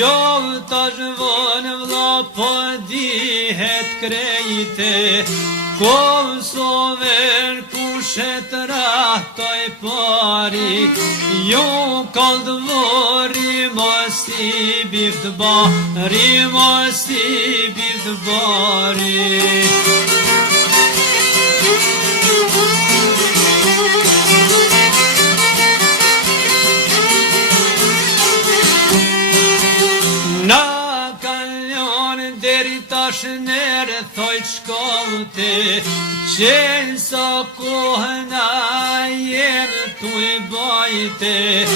Jo të zhvën vla po dihet krejte, Kosover kushet rahtoj pari, ju kaldvori mos i bift bari, mos i bift bari. Nere thojt shkolte, qenë sa kohëna jem tu i bajte,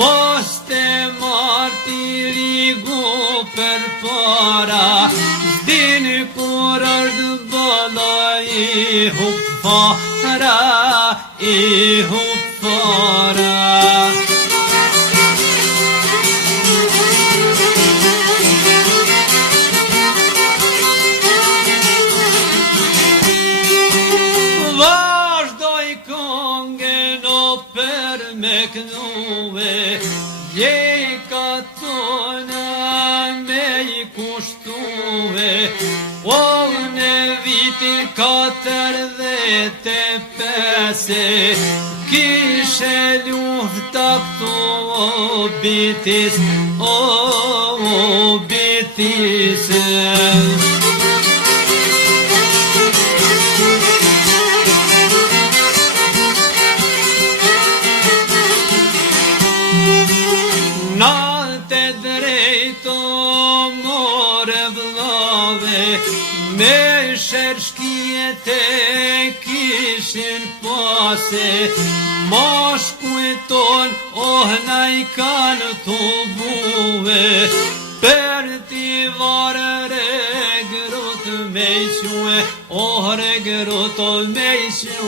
mos te martirigu për para, din kur është bëlla i hup fara, i hup fara. Je ka tona me i kushtue, o në vitin 45 kishe lufta këtu o bitis, o bitis. Me shërshkjete kishin pase, mosh kujton, na i kanë të bue, për ti varë regrut me i que, regrut me i que.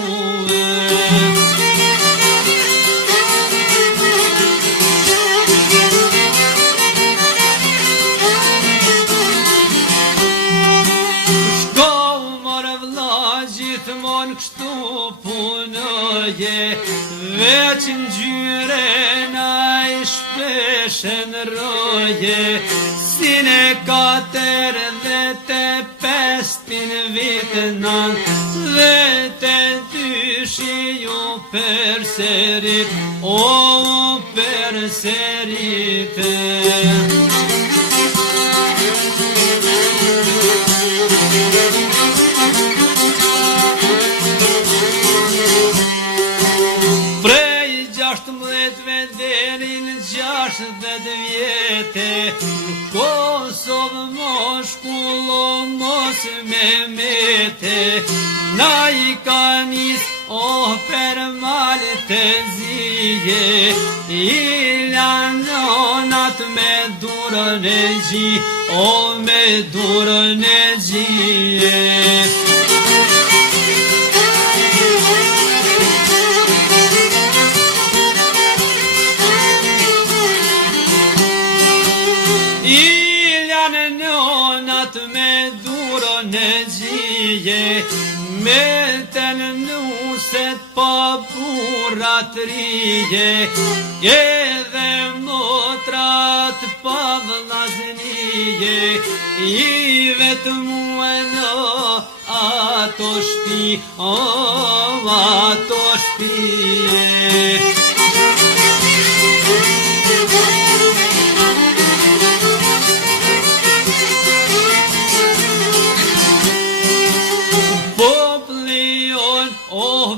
Kështu punëje, veç në gjyre na i shpeshen roje, sine 45 vitënan, dhe të dyshi ju për serit, o për serit. Deri në 60 vjete, Kosovë mosh kullo mos me mete, na i ka nis për malë të zije, i lanonat me durën e gji, me durën e gjie. Me durën e gjie, me të nuset pa burat rije, edhe motrat pa vlaznije, i vetë mueno ato shpi, ato shpije.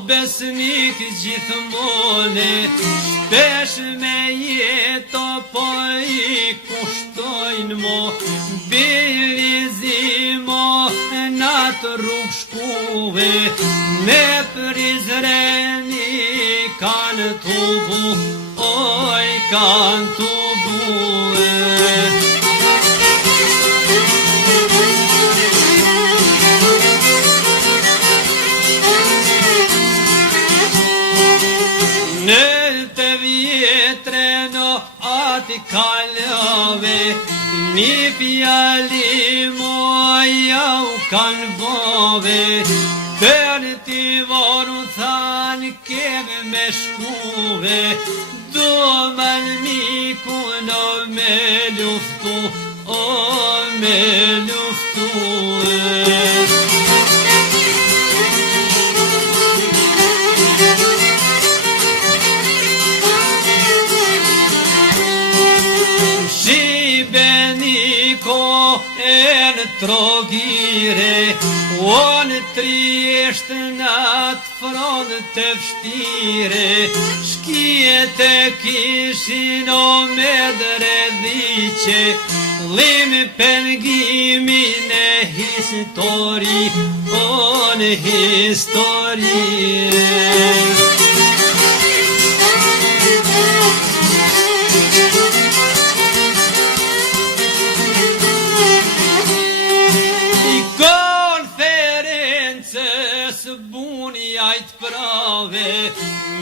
Besnik gjithmone, shpesh me jeto po i kushtojnë mo, bilizimo natë rrug shkuve, me Prizreni kanë të bu, oj kanë të bue. Në të vjetre në ati kalove, një pjali moja u kanë bove, për ti voru thanë keme me shkuve, do malmiku në me luftu, o me luftu. Në Trogire, o në Triesht në atë frodë të vështire, shkijet e kishin o me dredhice, lime pengimin e histori, o në historie.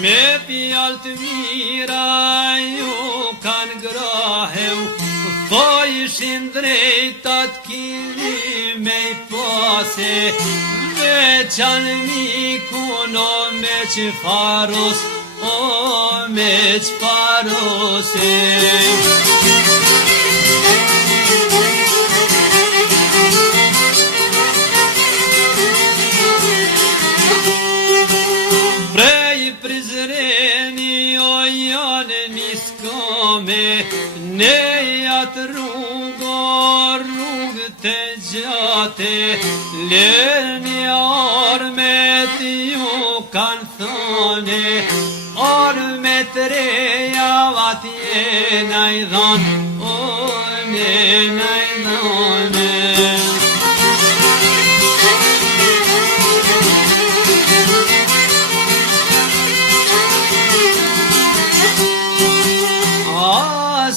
Me pjalt mira ju kanë graheu, thojshin drejtat kini me I pase, veçan miku no me qëfaros, o me qëfarose. Ne atë rrugë të gjate, lërni armet ju kanë thone, armet reja vatje na I dhanë, o ne na I dhane.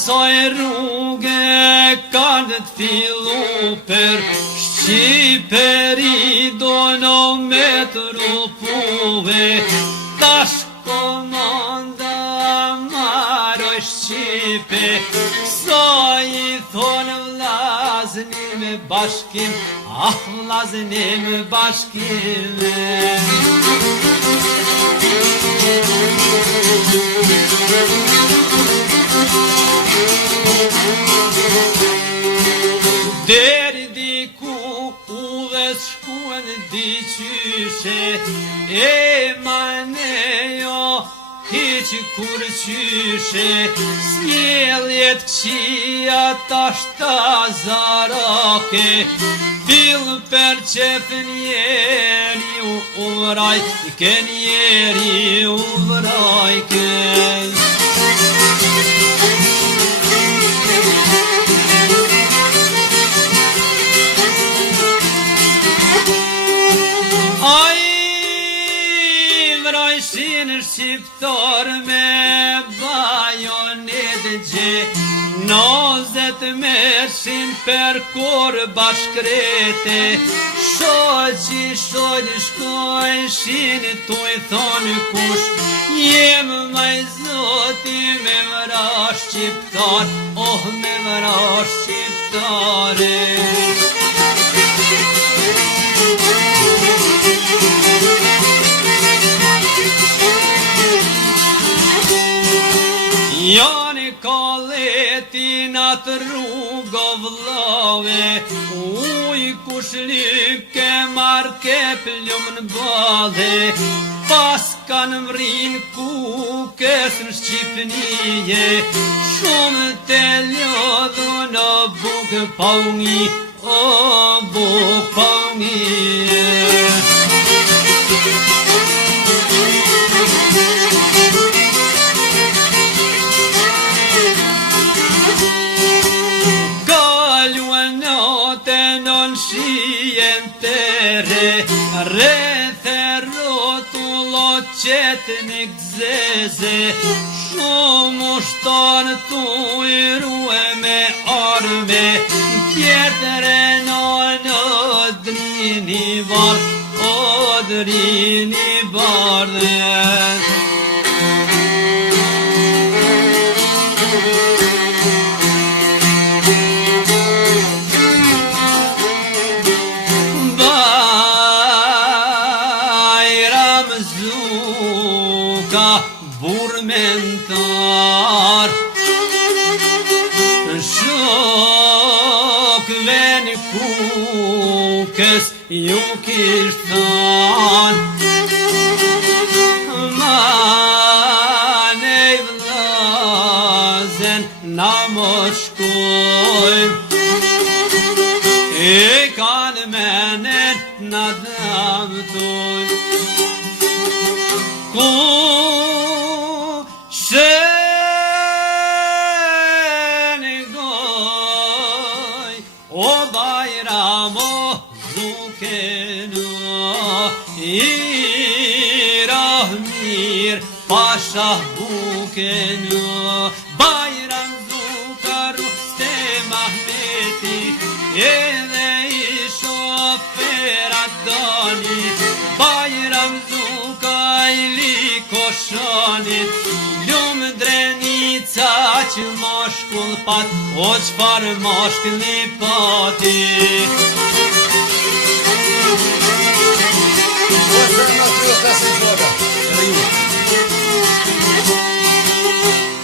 Soj rrugë kanë të fillu për Shqipëri dono me të rupuve, tash komanda maroj Shqipe, soj I thonë vlaznim bashkim, vlaznim bashkim. Deri diku u dhe shkuen diqyshe, e manejo hiq kur qyshe, smjeljet këqia tashta zarake, fil për qef njeri u vraj, ke njeri u vrajke. Shqiptar me bajonet gje, nozet mershin për kur bashkrete, shoqi shkojshin tu I thonë kush, jem maj zoti me vra shqiptar, oh me vra shqiptare. Janë kaletin atë rrugë vllave, uj kush lyke marke plum në badhe, pas kanë mrin kukes në Shqipnije, shumë të ljodhu në bukë paungi, o bukë paungi. Rrethe rrotullot qetnik zeze, shumë ushtarë tu I rue me arme, tjetere në drini bardh, o drini bardh. rrugës ju kish thon manej vllazen na mos shkojm e kanë menen na dëmtojm ku O Bayramo zukenu İrahmir Paşa bukenu Bayram zukaru ste Mahmeti Ele işoferat dani Bayram zukajli koshonit Ljum drenica që mashkull pat O qfar mashkulli pati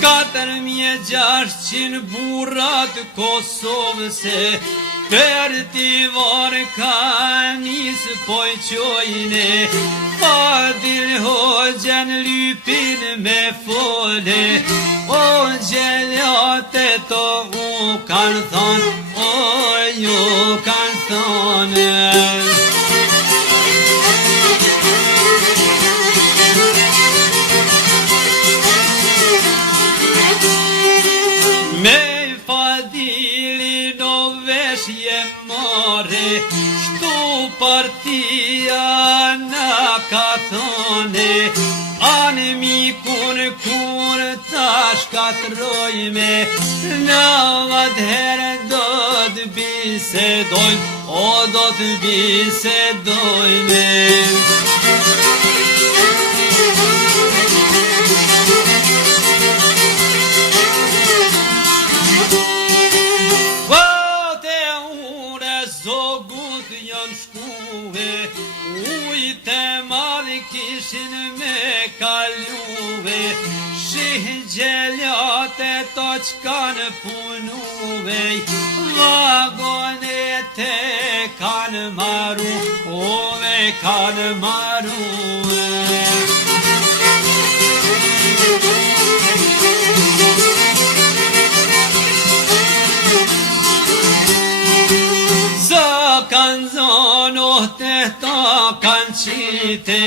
Katër mje 600 burrat Kosovëse Per ti varë ka nisë poj qojne Fadil hoxhen lypin me fole O gjeljate to u kanë thonë O ju kanë thonë Me Fadili no veshje more Shtu partia na ka thone Anë mikun kur ta shkatrojme Në vadherë do të bisedojmë O do të bisedojme Zogut janë shkuve Ujte madh kishin me kaluve Shih gjeljate to ç'kanë punuve Vagonet e kanë maru Ove kanë maru Kanë zonote ta kanë qite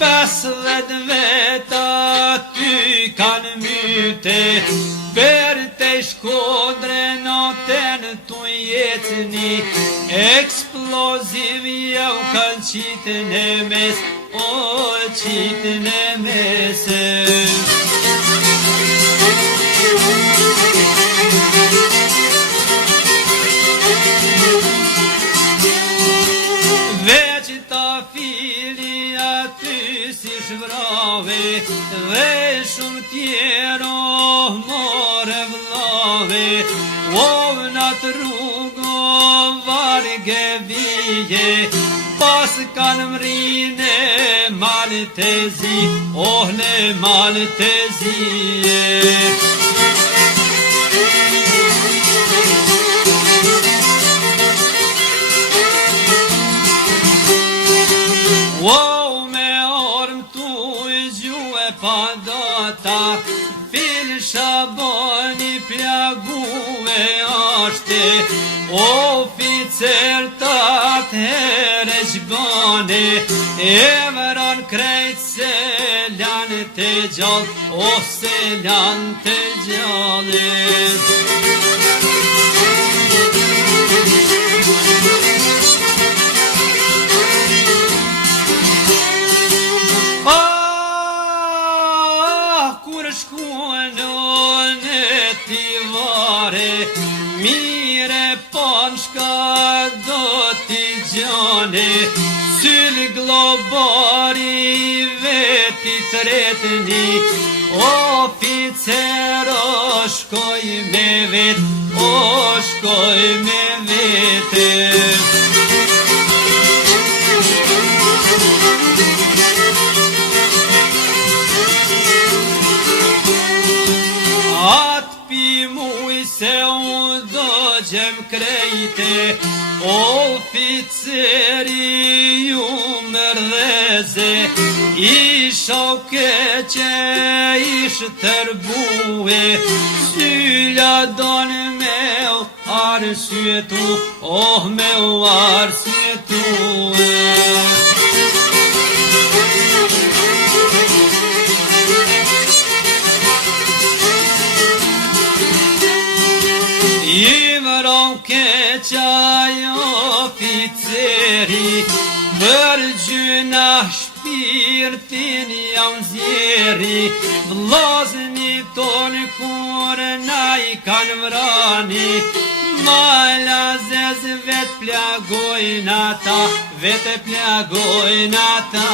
50 veta ty kanë myte Per te shkodre noten tu jetni Eksploziv jau kanë qite në mes O qite në mese Veç ta fili aty si shvrave Dhe shumë tjero more vllave O nat rrugo varge vije Pas kanë mrine maltezi Oh ne maltezije O me orm tu I gjue pa data Fil Shabani plaguve ashte Oficer tat here qbane E vëran krejt se lanë të gjallë O se lanë të gjallë Kur shkuan e ti vare Mire pan shka do t'i gjane Syl globari veti tretni Oficer o shkoj me vet O shkoj me vete Atë pi muj se u do gjem them krejte, oficeri ju mërdheze, isha u keqe, ishë tërbue, sylla donë me u arsyetu, oh me u arsyetue. I mëron keqaj oficeri, për gjyna shpirtin jam zjeri, vllazëni tonë kur na I kanë vrani, malazez vet plagojnë ata, vete plagojnë ata.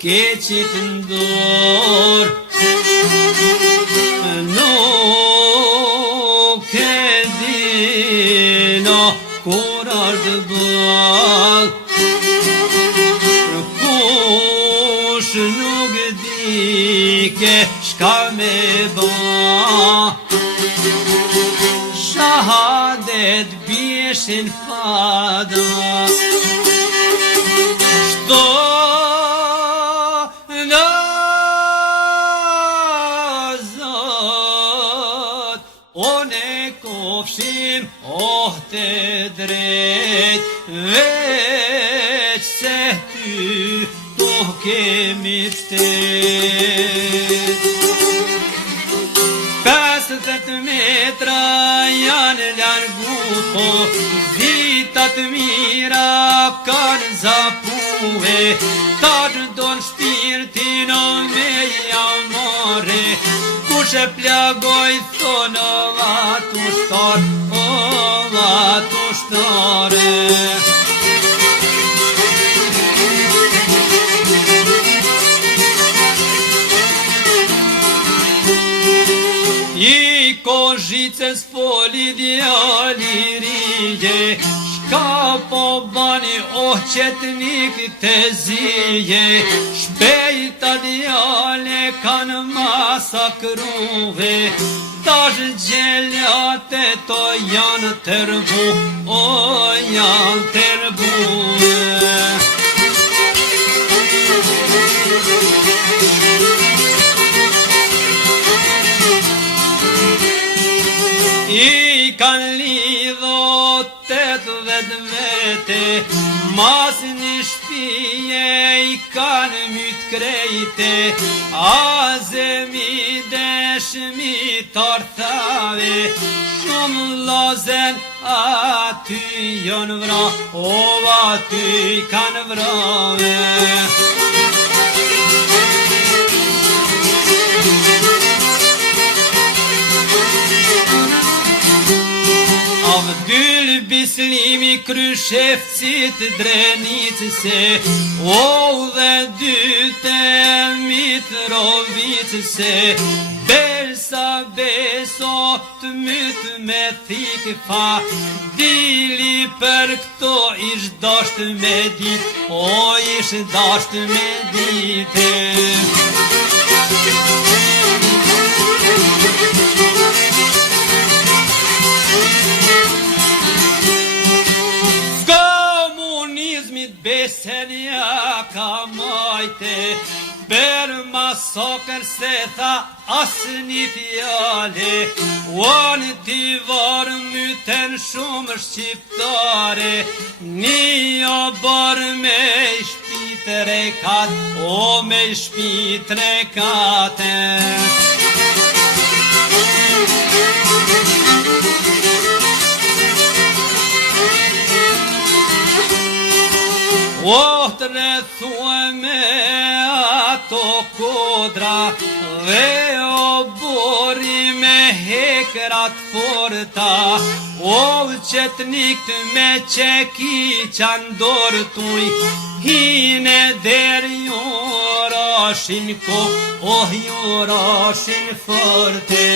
Keqit ndor, nuk e dino kur ardë ball, kush nuk dike shka me ba, shahadet bishin fada. Oh të drejt, veç se ty po kemi shtet. 50 metra janë largu, po ditat mira kanë zapue, tanë don shpirtin o me jamore, kush e plagoj thonë o vatu shtar, o vatu shtare. I kozhicës foli djali rije, shka po bani o qetnik të zije, shpejta djale kanë masakruve, tash gjeljate to janë tërbu, o janë tërbu. I kanë lidho 80 vete, mas një shpije I kanë myt krejte, azemi deshmi tarthave, shumë lazen aty jon vra, o aty kanë vrave. Avdyl Bislimi kryshefcit Drenicëse, o dhe dyte Mitrovicëse, Belsa beso të myt me thikfa, dili për këto ish dasht me dit, o ish dasht me dite. Besen ja ka majte, per masakër se tha asni fjale, uani t'i varë myten shumë shqiptare, një barë me shpit rekat, o me shpit rekate. O të rethue me ato kodra, dhe o bori me hekrat forta, o qetnik të me qeki qandor tuj, hine der jorashin ko, oh jorashin forte.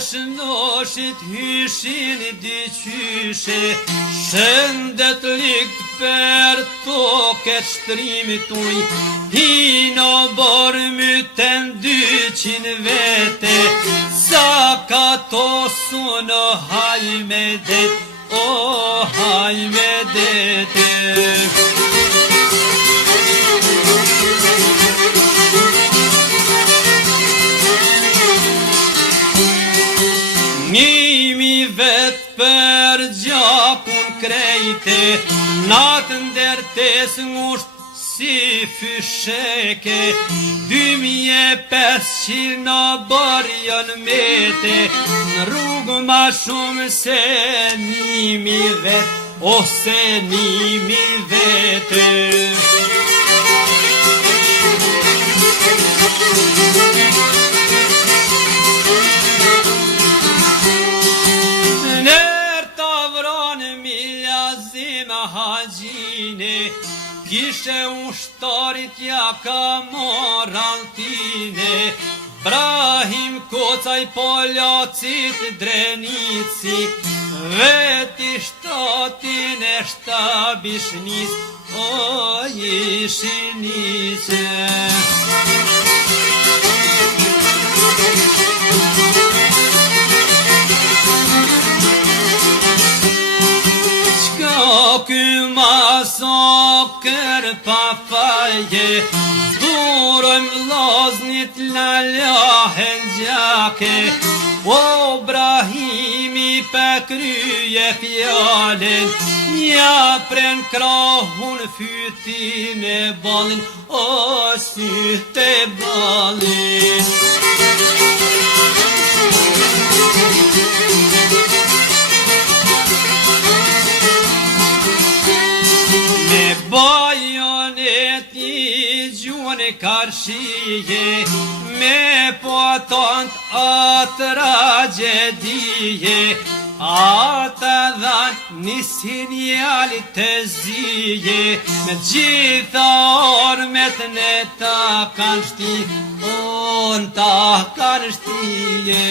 shnoshit hyshin dyqyshe, shëndet likt për toket shtrimit uj, hino borë myten 200 vete, sa ka tosunë haj me det, o haj me dete. Nimi vet për gjakun krejte, natën dertes ngusht si fysheke, 2500 në bërjën mete, në rrugë ma shumë se nimi vet, ose nimi vete. Kishe ushtarit ja ka moraltine, Brahim Kocaj Poljacit Drenici, veti shtatin e shtabishnis, o ishinice. Ky masakër pa faje, durojm vllaznit lalahen gjake, o Brahimi pe kryje fjalen, ja pren krahun fytin e ballin, o syt e ballin. Bajonet I gjune karshije, me potant atë tragedije, ata dhan një sinjali të zije, me gjitha ormet në ta kanë shti, o në ta kanë shtije.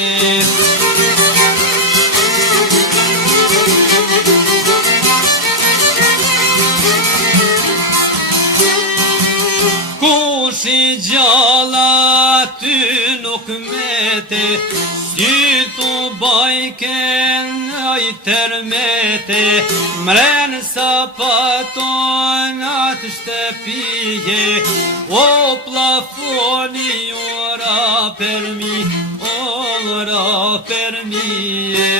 Kushi gjalla ty nuk mete, sy tu bajken aj tërmete, mren sa paton atë shtëpije, o plafoni ora per mi, ora per mie.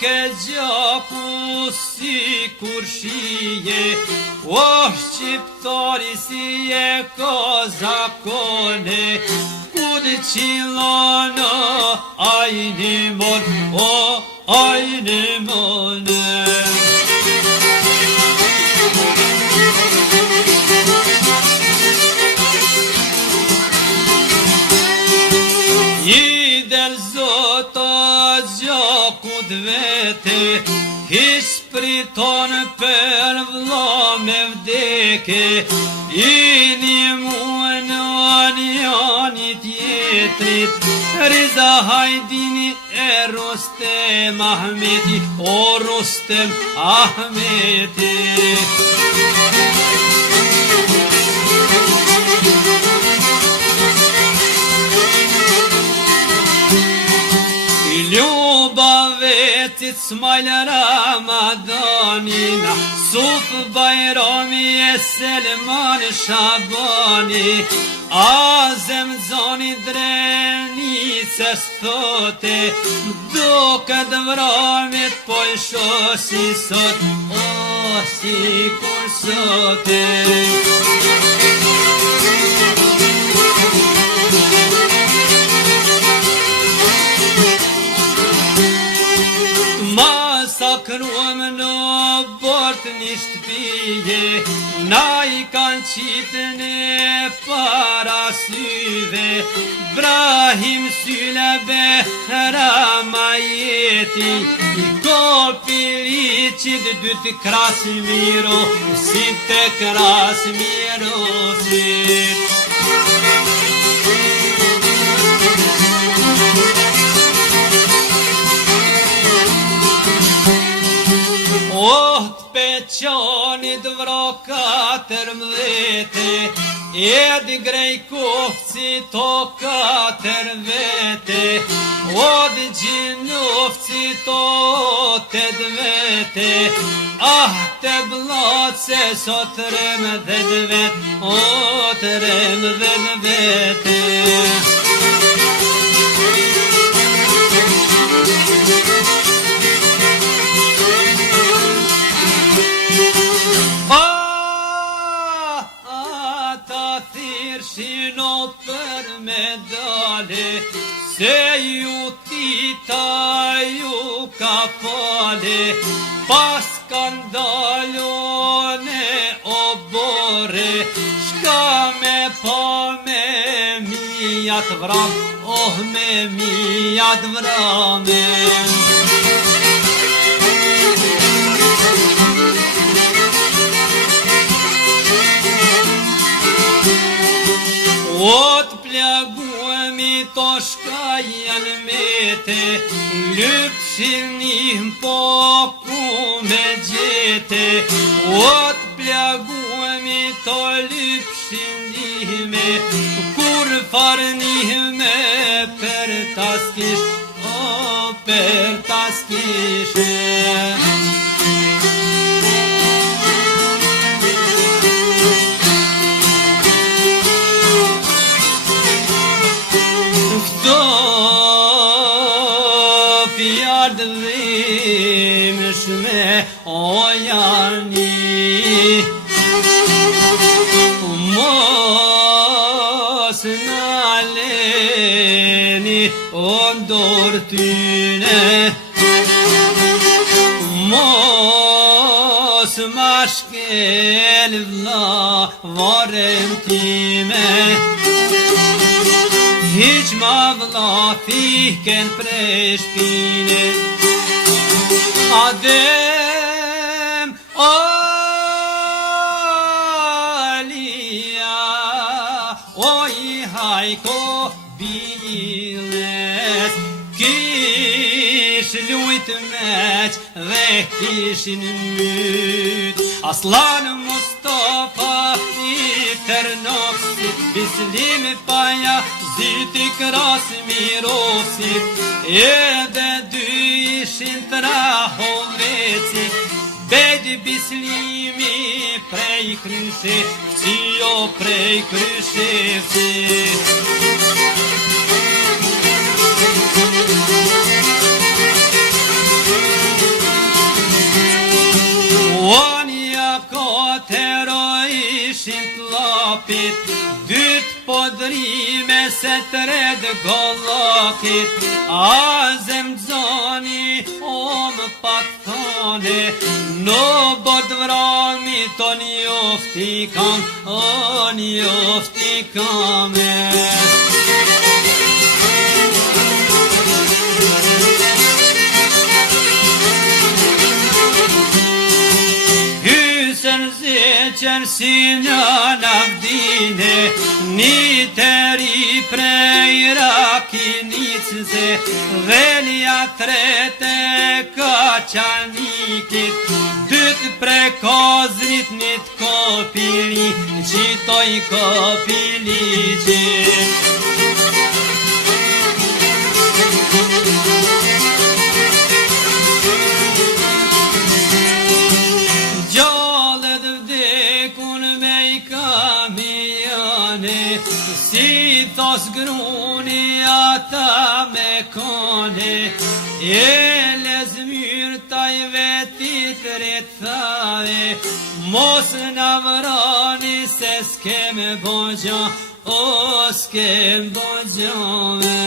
Ke gjaku si kurshije, o shqiptari si e ka zakone, kud qilono ajni mon, o ajni mone. I del zota gjakut vete, hiç priton për vlla me vdeke, I një muan janë tjetrit, Riza Hajdini e Rustem Ahmeti, o Rustem Ahmeti. Ljuba vetit Smajl Ramadanin, Suf Bajrami e Selman Shabani, Azem Zoni Drenices thote, duket vramit po I shosi sot, o si kur sote. sakruam në bort një shtëpije, na I kanë qitë në parasyve, Brahim Sylebe Ramajeti, I kopili qit dytë Krasimiro, si të Krasimiro si. Peqanit vro 14, Edi Grejkovci to 4 vete, Odi Gjinufci to 8 vete, Ah te blace so 13 vet, o 13 vete. Shino për medale, se ju tita ju ka pale, pas skandalone o bore, shka me pa me mijat vram, oh me mijat vrame. Ot plaguemi to shka janë mete, Lypshin njëm po ku me gjete, Ot plaguemi to lypshin njëme, Kur farë njëme per taskish, o per taskishe. Dhimshme o jani, mos naleni o ndor tyne, mos mashkel vla varem time, Hiq ma vla thiken prej shpine, Adem Alia, o I hajko bilet, kish lujt meq dhe kishin myt, Aslan Mustafa I Ternopsit, Bislim Paja Ziti Krasimirosit, edhe dy ishin Trahovecit, Bedi Bislimi prej kryshe, Qio prej kryshevci. Onja kotero ishin t'lapit, Dyt podrime se 3 gollakit, Azem zoni om patone, No bod vrami to njofti kam, o njofti kame. Zeqen si një navdine, Një teri prej rakinicëse, Dhelja 3 ka qanikit, 2 prej kozrit njët kopili, Qitoj kopili qit. Si thos gruni ata me kone, E lezmyr taj vetit rethave, Mos na vrani se s'kem bogja, O s'kem bogjame.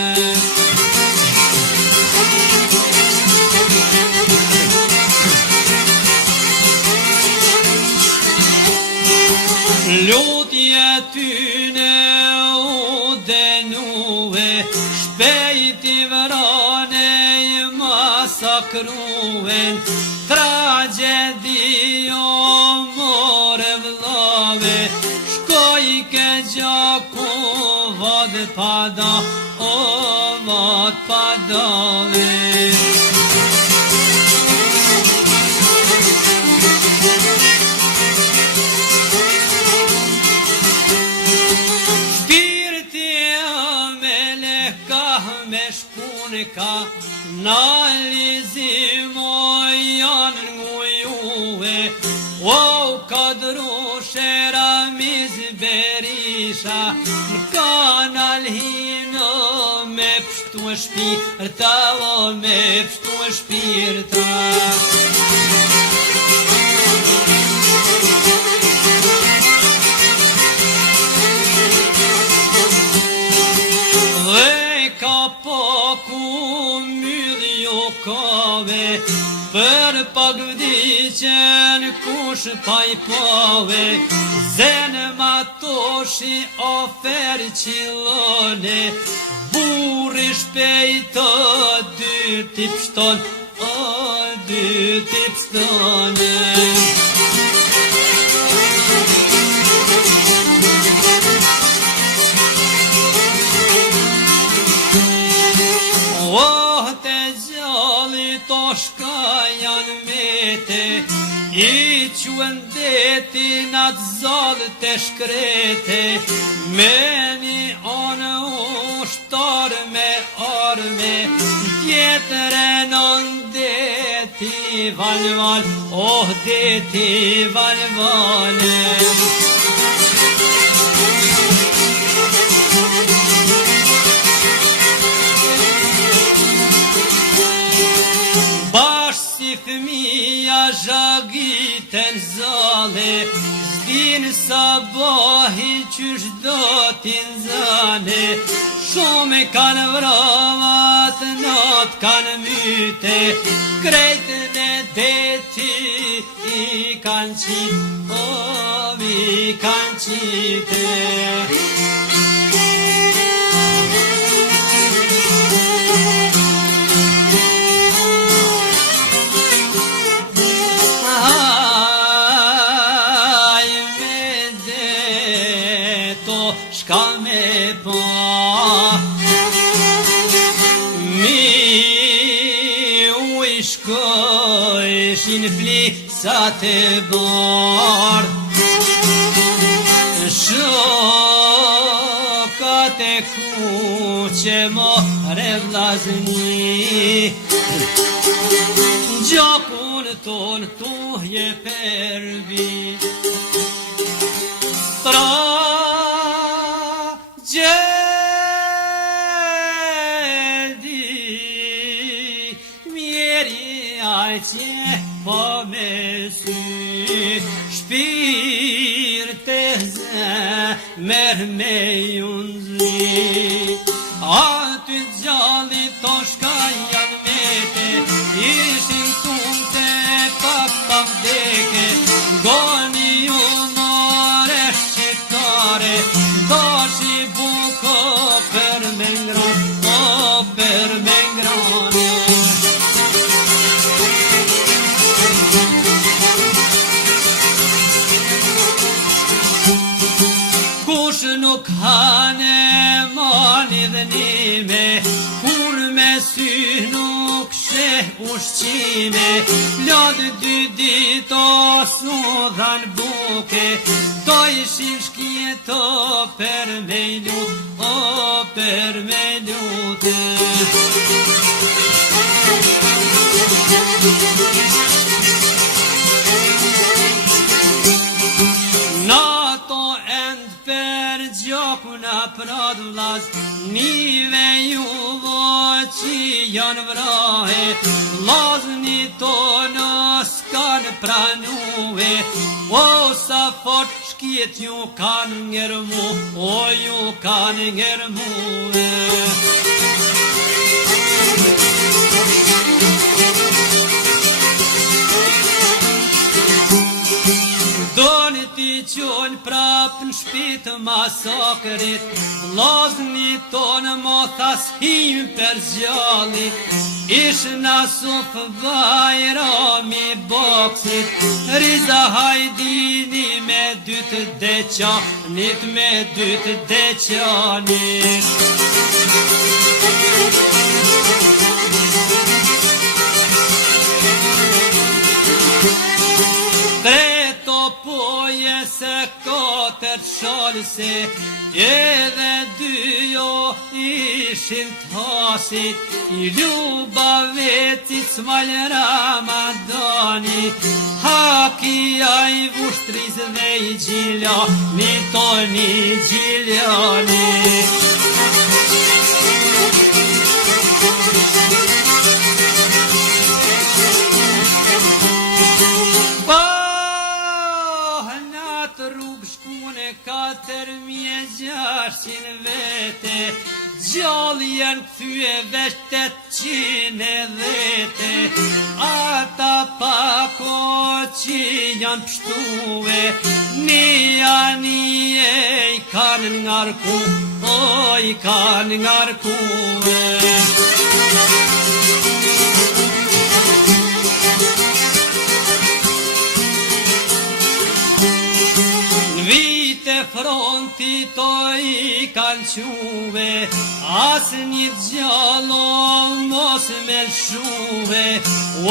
Lutje tyne u denue, shpejti vrane I masakruen, tragedi o more vllave, shkoj ke gjaku vod pada, o vod padave. Ka nalizimo janë ngujue, o kadrushe Ramiz Berisha, në kanal hino me pështu shpirta, o me pështu shpirta. Për pak vdiqen kush pa I pove, zenë matoshi ofer qilone, burri shpejt o dy t'i pështon, o dy t'i pështone. Shka janë mete, I quen deti natë zalë të shkrete, me një anë ushtar me arme, tjetëre nën deti valval, oh deti valvale. Si fëmija zhagiten zale, zdin sabahi qysh do t'in zane, shumë kanë vravat, not kanë myte, krejtën e deti I kanë qit, o I kanë qite. Shka me pa mi u I shkojshin flisat e bardh, shokat e kuqe more vlazni, gjakun ton tu je pervi. Po me sy shpirte zemër me unëzi, aty gjalli to shka janë mete, ishin tunte pak pak deke, goni ju more shqiptare, doshi buko për me ngron, o për me ngrone. Nuk hane mani dhenime, kur me sy nuk sheh ushqime, lodë dy dito su dhan buke, do ishin shkjeto per me lut, o per me lute. Gjakuna prad vlaz, nive ju voqi janë vrahe, vlazni tonë s'kan pranue, o sa fort shkjet ju kan ngermu, o ju kan ngermue. Doni ti qonë prap në shpit masakrit, vllazni tonë mo thas him për zjallit, ish në suf bajrami boksit, riza hajdini me dytë deqanit, me dytë deqanit. Tre topoje se katër shalse, edhe dy jo ishin t'hasit, I luba vetit s'mal Ramadani, hakia I vushtriz dhe I Gjiljani, toni Gjiljani. Katër mje gjashin vete, gjallë janë këthyë veç 810, ata pako që janë pështue, një I kanë ngarku, I kanë ngarkue. Fronti to I kanë quve, as një gjallo mos me lshuve, o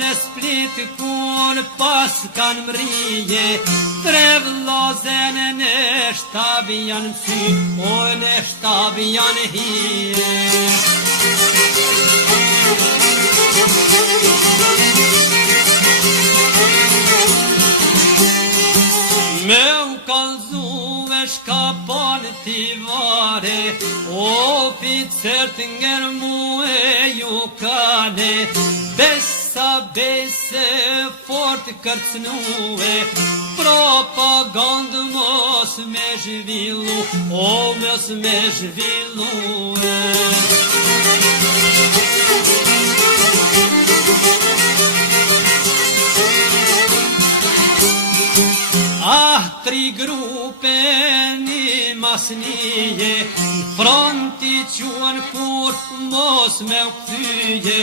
në split kur pas kanë mrije, tre vllazen në shtab janë msy, o në shtab janë hije. Me u kalzuve shkapan t'i vare, oficer t'nger mu e ju kane, besa bese fort kërcnue, propagand mos me zhvillu, o mos me zhvillue. Tri grupe një masnije, fronti quen kur mos me u këthyje,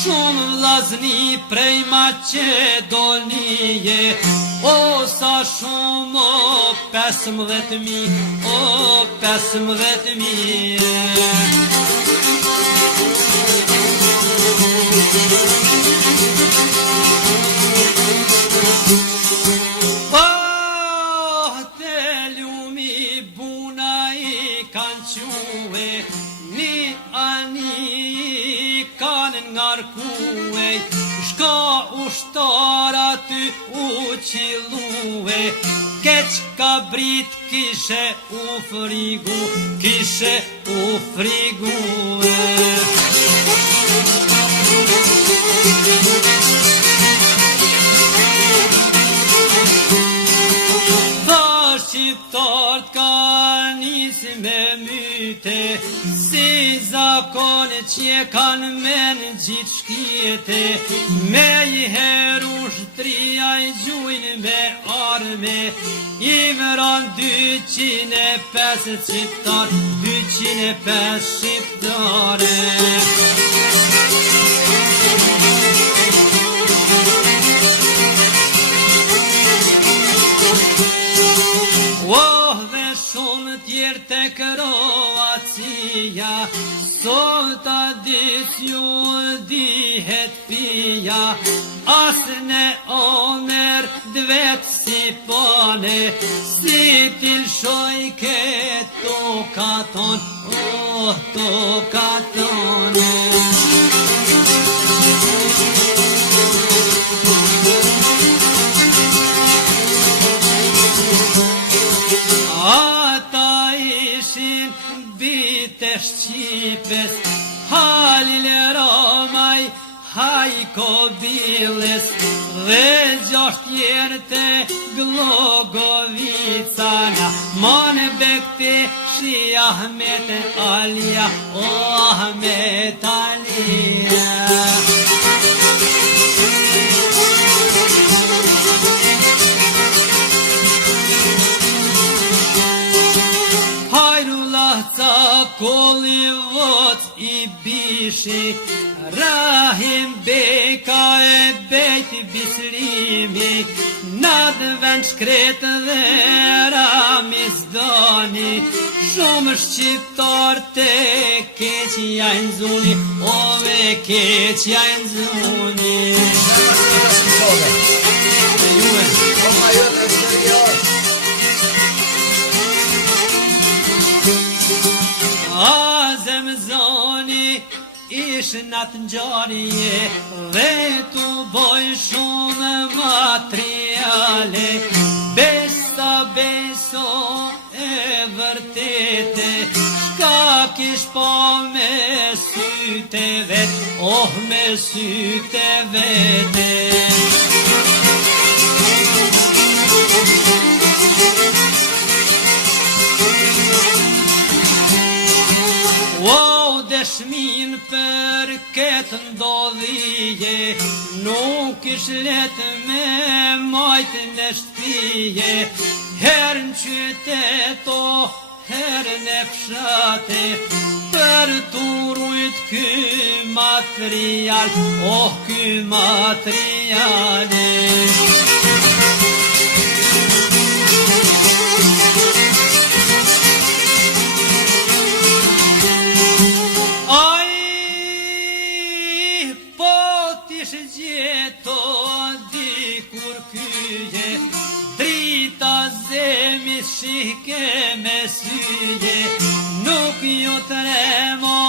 shumë vllazni prej Maqedonije, o sa shumë o 15.000, o 15.000. Ngarkue, shka ushtar aty u qillue, keq kabrit kishe u frigu, kishe u frigue. Tha shqiptar ka nis me myte, si zakon që kanë men gjitë shkjete, me I heru shtria I gjujnë me arme, I mëran 205 shqiptar, 205 shqiptare. Dhe shumë tjerë të Kroacia, sot a disju dihet pia, asne omer dvet si pone, si t'il shoj këto katon, oh to katone. Ata ishin bite shqipes, Halil Ramaj, Hajko Biles, dhe 6 tjerë të Glogovicana, Mane Bekti, Shi Ahmet Alia, o Ahmet Alia. i bishi, Rahim Beka e bejt Bislimi, nad vend shkret dhe Ramizdani, shumë shqiptar të keqja në zuni, ove keqja në zuni. Azem zoni ish natë ngjarje dhe tu boj shumë materiale, besa beso e vërtete, shka kish po me syte vet, oh me syte vete. Wow, dëshmin për këtë ndodhije, nuk ish let me majt në shtëpije, herë në qyteto, herë në fshate, për të rujt ky material, oh ky materiale. Gjeto dikur kyje, drita zemi shike me syje, nuk ju tremo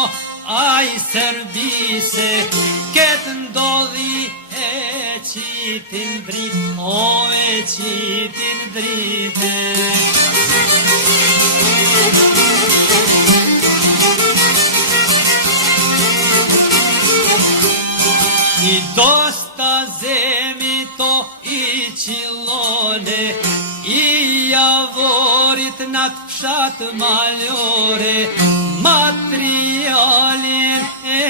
aj serbise, ketë ndodhi e qitin drit, o e qitin drite. I dosta zemi to i qilone, i javorit nat fshat malore, materialin e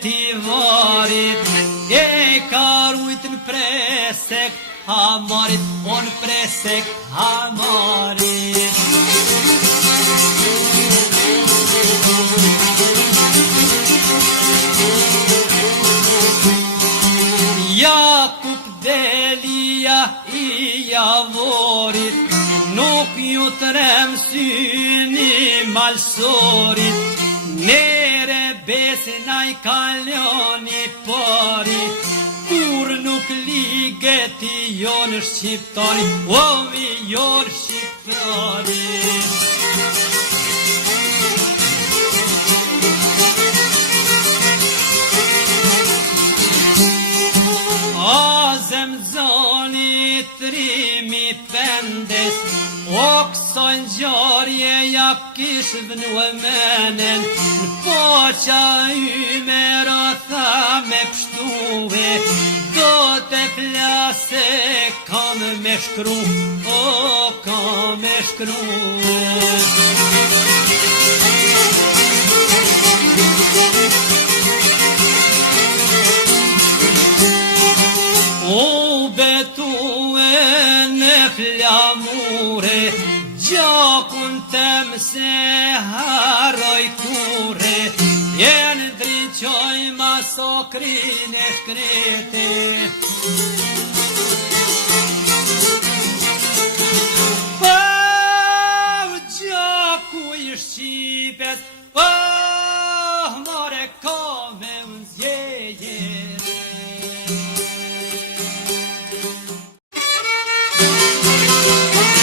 tivarit, e karujt në presek hamarit, on presek hamarit. Jakub Delia i javorit, nuk ju trem syni malsorit, nere besin a i kaloni parit, kur nuk liget i jonë shqiptari, o vi jonë shqiptari. Azem zoni trimi pendes, o këso ngjarje ja kish vënu e menen, në poqa yme rotha me pështuve, do të plase kam me shkru, o kam me shkru. O betu e në flamure, gjakun tem se haroj kure, jenë driqoj masokrin e shkrete.